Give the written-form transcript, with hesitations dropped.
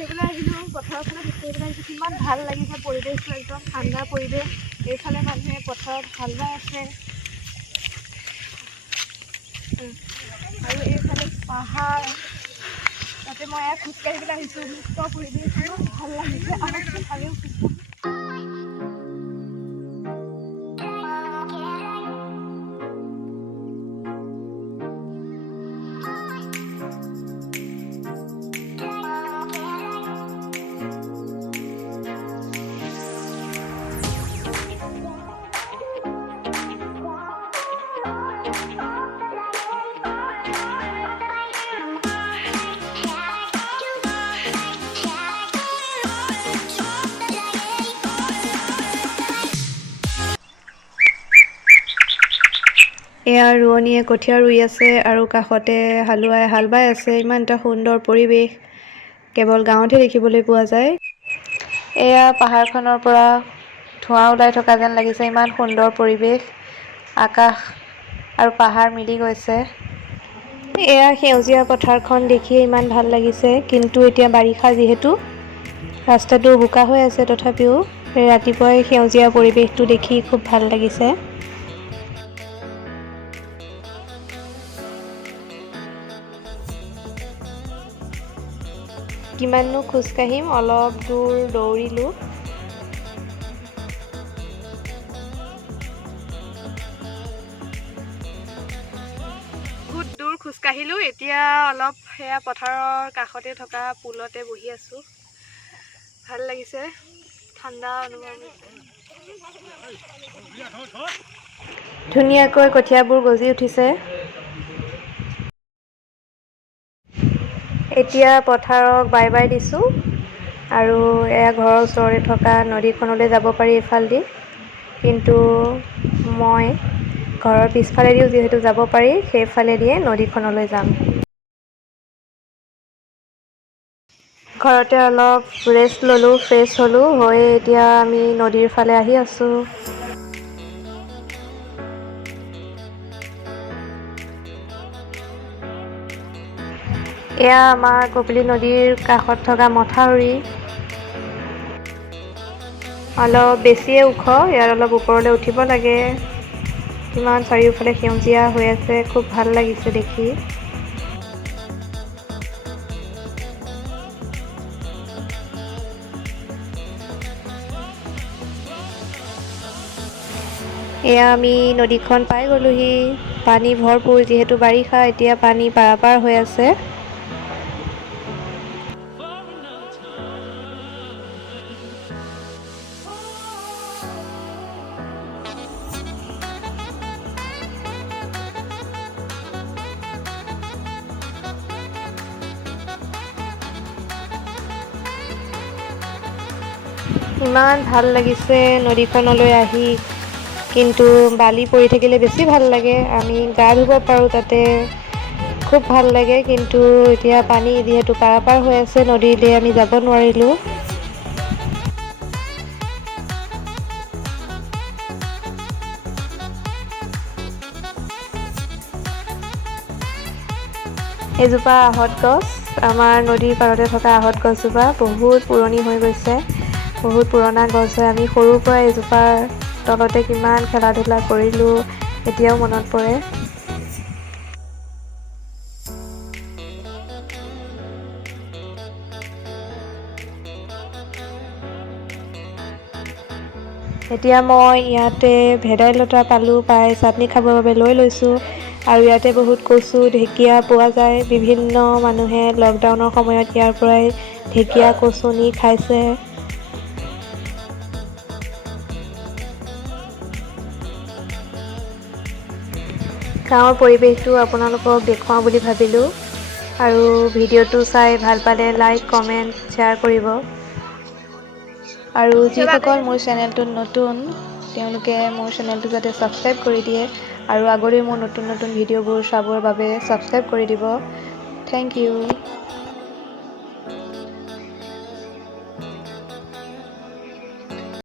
খোজকাঢ়িবলৈ আহিলোঁ পথাৰৰ ফালে খোজকাঢ়িবলৈ আহিছোঁ কিমান ভাল লাগিছে পৰিৱেশটো একদম ঠাণ্ডা পৰিৱেশ এইফালে মানুহে পথাৰত হাল বাই আছে আৰু এইফালে পাহাৰ তাতে মই খোজকাঢ়িবলৈ আহিছোঁ মুক্ত পৰিৱেশ ইমান ভাল লাগিছে আমিও খোজকাঢ়ি এয়া ৰোৱনীয়ে কঠীয়া ৰুই আছে আৰু কাষতে হালোৱাই হাল বাই আছে ইমান এটা সুন্দৰ পৰিৱেশ কেৱল গাঁৱতহে দেখিবলৈ পোৱা যায় এয়া পাহাৰখনৰ পৰা ধোঁৱা ওলাই থকা যেন লাগিছে ইমান সুন্দৰ পৰিৱেশ আকাশ আৰু পাহাৰ মিলি গৈছে এয়া সেউজীয়া পথাৰখন দেখিয়ে ইমান ভাল লাগিছে কিন্তু এতিয়া বাৰিষা যিহেতু ৰাস্তাটো বোকা হৈ আছে তথাপিও ৰাতিপুৱাই সেউজীয়া পৰিৱেশটো দেখি খুব ভাল লাগিছে কিমাননো খোজকাঢ়িম অলপ দূৰ দৌৰিলোঁ বহুত দূৰ খোজকাঢ়িলোঁ এতিয়া অলপ সেয়া পথাৰৰ কাষতে থকা পুলতে বহি আছোঁ ভাল লাগিছে ঠাণ্ডা অনুভৱ ধুনীয়াকৈ কঠীয়াবোৰ গজি উঠিছে এতিয়া পথাৰক বাই বাই দিছোঁ আৰু এয়া ঘৰৰ ওচৰতে থকা নদীখনলৈ যাব পাৰি এইফালেদি কিন্তু মই ঘৰৰ পিছফালেদিও যিহেতু যাব পাৰি সেইফালেদিয়ে নদীখনলৈ যাম ঘৰতে অলপ ৰেষ্ট ল'লোঁ ফ্ৰেছ হ'লোঁ হৈ এতিয়া আমি নদীৰ ফালে আহি আছোঁ এয়া আমাৰ কপিলী নদীৰ কাষত থকা মথাউৰি অলপ বেছিয়ে ওখ ইয়াত অলপ ওপৰলৈ উঠিব লাগে কিমান চাৰিওফালে সেউজীয়া হৈ আছে খুব ভাল লাগিছে দেখি এয়া আমি নদীখন পাই গ'লোহি পানী ভৰপূৰ যিহেতু বাৰিষা এতিয়া পানী পাৰাপাৰ হৈ আছে ইমান ভাল লাগিছে নদীখনলৈ আহি কিন্তু বালি পৰি থাকিলে বেছি ভাল লাগে আমি গা ধুব পাৰোঁ তাতে খুব ভাল লাগে কিন্তু এতিয়া পানী যিহেতু পাৰাপাৰ হৈ আছে নদীলৈ আমি যাব নোৱাৰিলোঁ এজোপা আহঁত গছ আমাৰ নদীৰ পাৰতে থকা আহঁত গছজোপা বহুত পুৰণি হৈ গৈছে বহুত পুৰণা গছ হয় আমি সৰুৰ পৰা এজোপাৰ তলতে কিমান খেলা ধূলা কৰিলোঁ এতিয়াও মনত পৰে এতিয়া মই ইয়াতে ভেদাইলতা পালোঁ পাই চাটনি খাবৰ বাবে লৈ লৈছোঁ আৰু ইয়াতে বহুত কচু ঢেকীয়া পোৱা যায় বিভিন্ন মানুহে লকডাউনৰ সময়ত ইয়াৰ পৰাই ঢেকীয়া কচু নি খাইছে গাঁৱৰ পৰিৱেশটো আপোনালোকক দেখুৱাওঁ বুলি ভাবিলোঁ আৰু ভিডিঅ'টো চাই ভাল পালে লাইক কমেণ্ট শ্বেয়াৰ কৰিব আৰু যিসকল মোৰ চেনেলটোত নতুন তেওঁলোকে মোৰ চেনেলটো যাতে ছাবস্ক্ৰাইব কৰি দিয়ে আৰু আগলৈ মোৰ নতুন নতুন ভিডিঅ'বোৰ চাবৰ বাবে ছাবস্ক্ৰাইব কৰি দিব থেংক ইউ